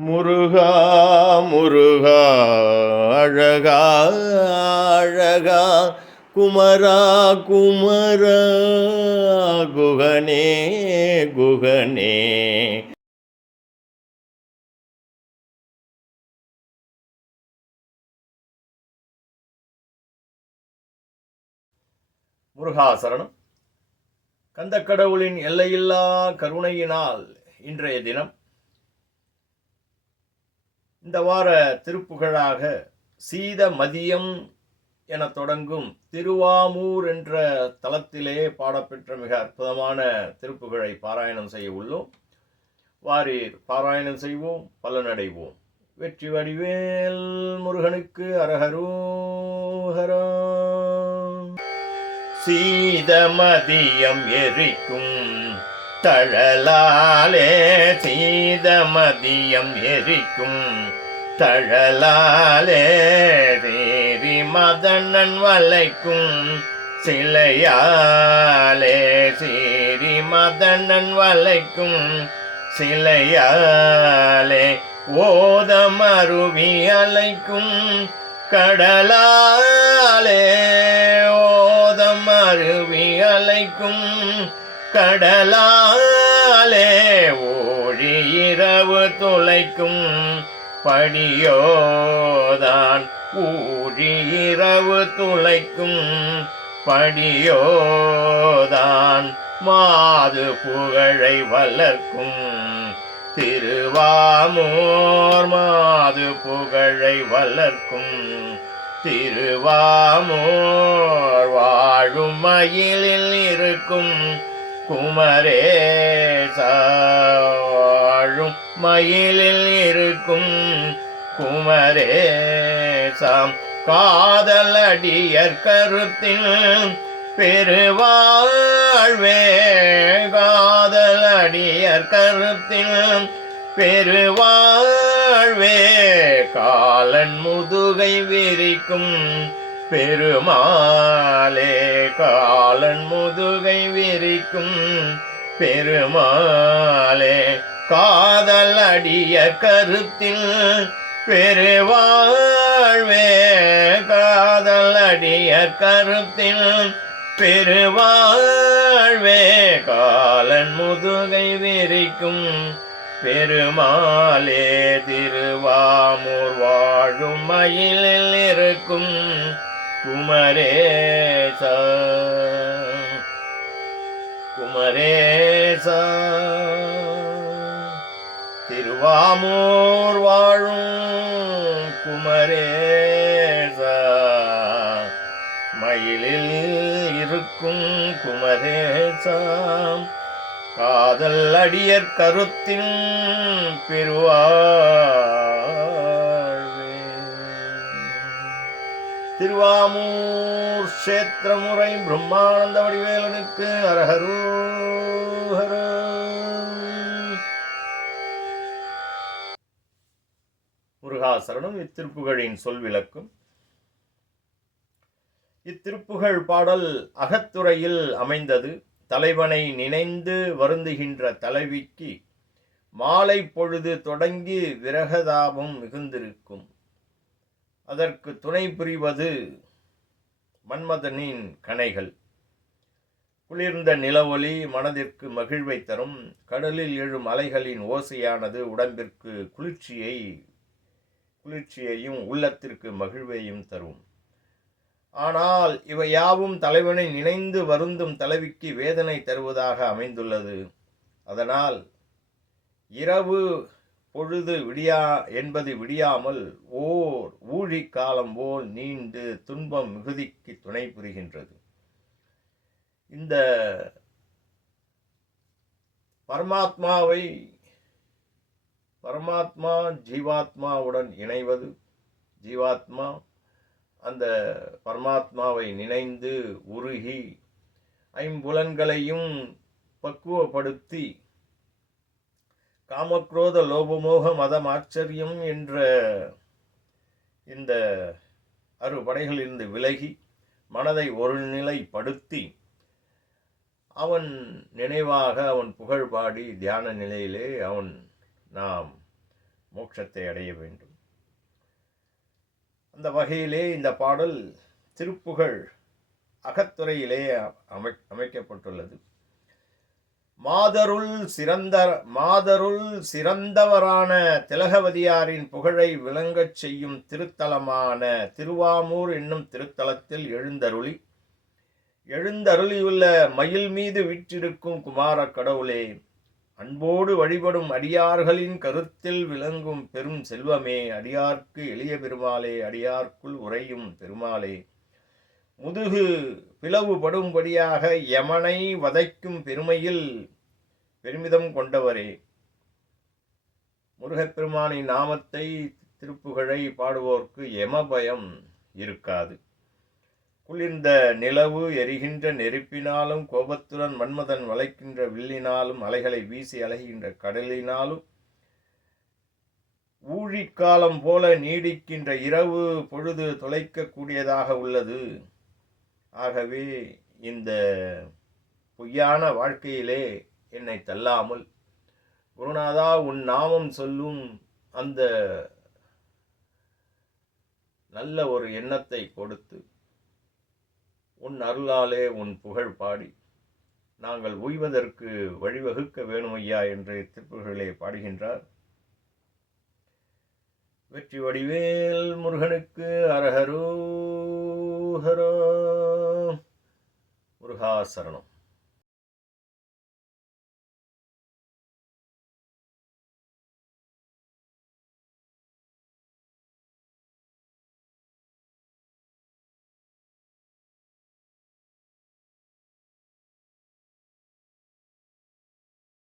முருகா முருகா அழகா அழகா குமரா குமரா குகனே குகனே. முருகாசரணம் கந்தக்கடவுளின் எல்லையில்லா கருணையினால் இன்றைய தினம் இந்த வார திருப்புகழாக சீத மதியம் என தொடங்கும் திருவாமூர் என்ற தலத்திலே பாடப்பெற்ற மிக அற்புதமான திருப்புகழை பாராயணம் செய்ய உள்ளோம். வாரீர் பாராயணம் செய்வோம் பலனடைவோம். வெற்றி வடிவேல் முருகனுக்கு அரகரோஹரா சீதமதியம் எரிக்கும் தழலாலே சீதமதியம் எரிக்கும். தழலாலே தேரி மதனன் வளைக்கும். சிலையாலே சீரி மதனன் வளைக்கும். சிலையாலே ஓதமருவி அலைக்கும். கடலாலே ஓதம் அருவி அலைக்கும். கடலாலே ஓழி இரவு துளைக்கும் படியோதான். ஊழி இரவு துளைக்கும் படியோதான். மாது புகழை வளர்க்கும் திருவாமோர் மாது புகழை வளர்க்கும் திருவாமோர். வாழும் மயிலில் இருக்கும் குமரேசாழும் மயிலில் இருக்கும் குமரேசாம். காதலடியற் கருத்தில் பெருவாழ்வே காதலடியற் கருத்தில் பெருவாழ்வே காலன் முதுகை விரிக்கும் பெருமாளே காலன் முதுகை விரிக்கும் பெருமாளே காதல் அடிய கருத்தில் பெருவாழ்வே காதல் அடிய கருத்தில் பெருவாழ்வே காலன் முதுகை விரிக்கும் பெருமாளே திருவாமூர் வாழும் மயிலில் இருக்கும் குமரேச. குமரேச. திருவாமூர் வாழும் குமரேச. மயிலில் இருக்கும் குமரேசாம் காதல் அடியற் கருத்தின் பெறுவார் திருவாமூர் கஷேத்திரமுறை பிரம்மானந்த வடிவேலனுக்கு அரஹரோஹர. முருகாசரனும் இத்திருப்புகழின் சொல் விளக்கும். இத்திருப்புகழ் பாடல் அகத்துறையில் அமைந்தது. தலைவனை நினைந்து வருந்துகின்ற தலைவிக்கு மாலை பொழுது தொடங்கி விரகதாபம் மிகுந்திருக்கும். அதற்கு துணை புரிவது மன்மதனின் கணைகள். குளிர்ந்த நிலவொளி மனதிற்கு மகிழ்வை தரும். கடலில் எழும் அலைகளின் ஓசையானது உடம்பிற்கு குளிர்ச்சியை குளிர்ச்சியையும் உள்ளத்திற்கு மகிழ்வையும் தரும். ஆனால் இவை யாவும் தலைவனை நினைந்து வருந்தும் தலைவிக்கு வேதனை தருவதாக அமைந்துள்ளது. அதனால் இரவு பொழுது விடியா என்பது விடியாமல் ஓர் ஊழி காலம் போல் நீண்டு துன்பம் மிகுதிக்கு துணை புரிகின்றது. இந்த பரமாத்மாவை பரமாத்மா ஜீவாத்மாவுடன் இணைவது ஜீவாத்மா அந்த பரமாத்மாவை நினைந்து உருகி ஐம்புலன்களையும் பக்குவப்படுத்தி காமக்ரோத லோபமோக மதம் ஆச்சரியம் என்ற இந்த அறுபடைகளிலிருந்து விலகி மனதை ஒருநிலைப்படுத்தி அவன் நினைவாக அவன் புகழ் பாடி தியான நிலையிலே அவன் நாம் மோட்சத்தை அடைய வேண்டும். அந்த வகையிலே இந்த பாடல் திருப்புகழ் அகத்துறையிலே அமை அமைக்கப்பட்டுள்ளது. மாதருள் சிறந்த மாதருள் சிறந்தவரான திலகவதியாரின் புகழை விளங்கச் செய்யும் திருத்தலமான திருவாமூர் என்னும் திருத்தலத்தில் எழுந்தருளி எழுந்தருளியுள்ள மயில் மீது விற்றிருக்கும் குமார கடவுளே அன்போடு வழிபடும் அடியார்களின் கருத்தில் விளங்கும் பெரும் செல்வமே அடியார்க்கு எளிய பெருமாளே அடியார்க்குள் உறையும் பெருமாளே. முதுகு பிளவுபடும்படியாக யமனை வதைக்கும் பெருமையில் பெருமிதம் கொண்டவரே. முருகப்பெருமானின் நாமத்தை திருப்புகழை பாடுவோர்க்கு யம பயம் இருக்காது. குளிர்ந்த நிலவு எரிகின்ற நெருப்பினாலும் கோபத்துடன் மன்மதன் வளைக்கின்ற வில்லினாலும் அலைகளை வீசி அலைகின்ற கடலினாலும் ஊழிக்காலம் போல நீடிக்கின்ற இரவு பொழுது தொலைக்கக்கூடியதாக உள்ளது. ஆகவே இந்த பொய்யான வாழ்க்கையிலே என்னை தள்ளாமல் குருநாதா உன் நாமம் சொல்லும் அந்த நல்ல ஒரு எண்ணத்தை கொடுத்து உன் அருளாலே உன் புகழ் பாடி நாங்கள் உய்வதற்கு வழிவகுக்க வேணும் ஐயா என்று திருப்புகளே பாடுகின்றார். வெற்றி வடிவேல் முருகனுக்கு அரஹரோ முருகாசரணம்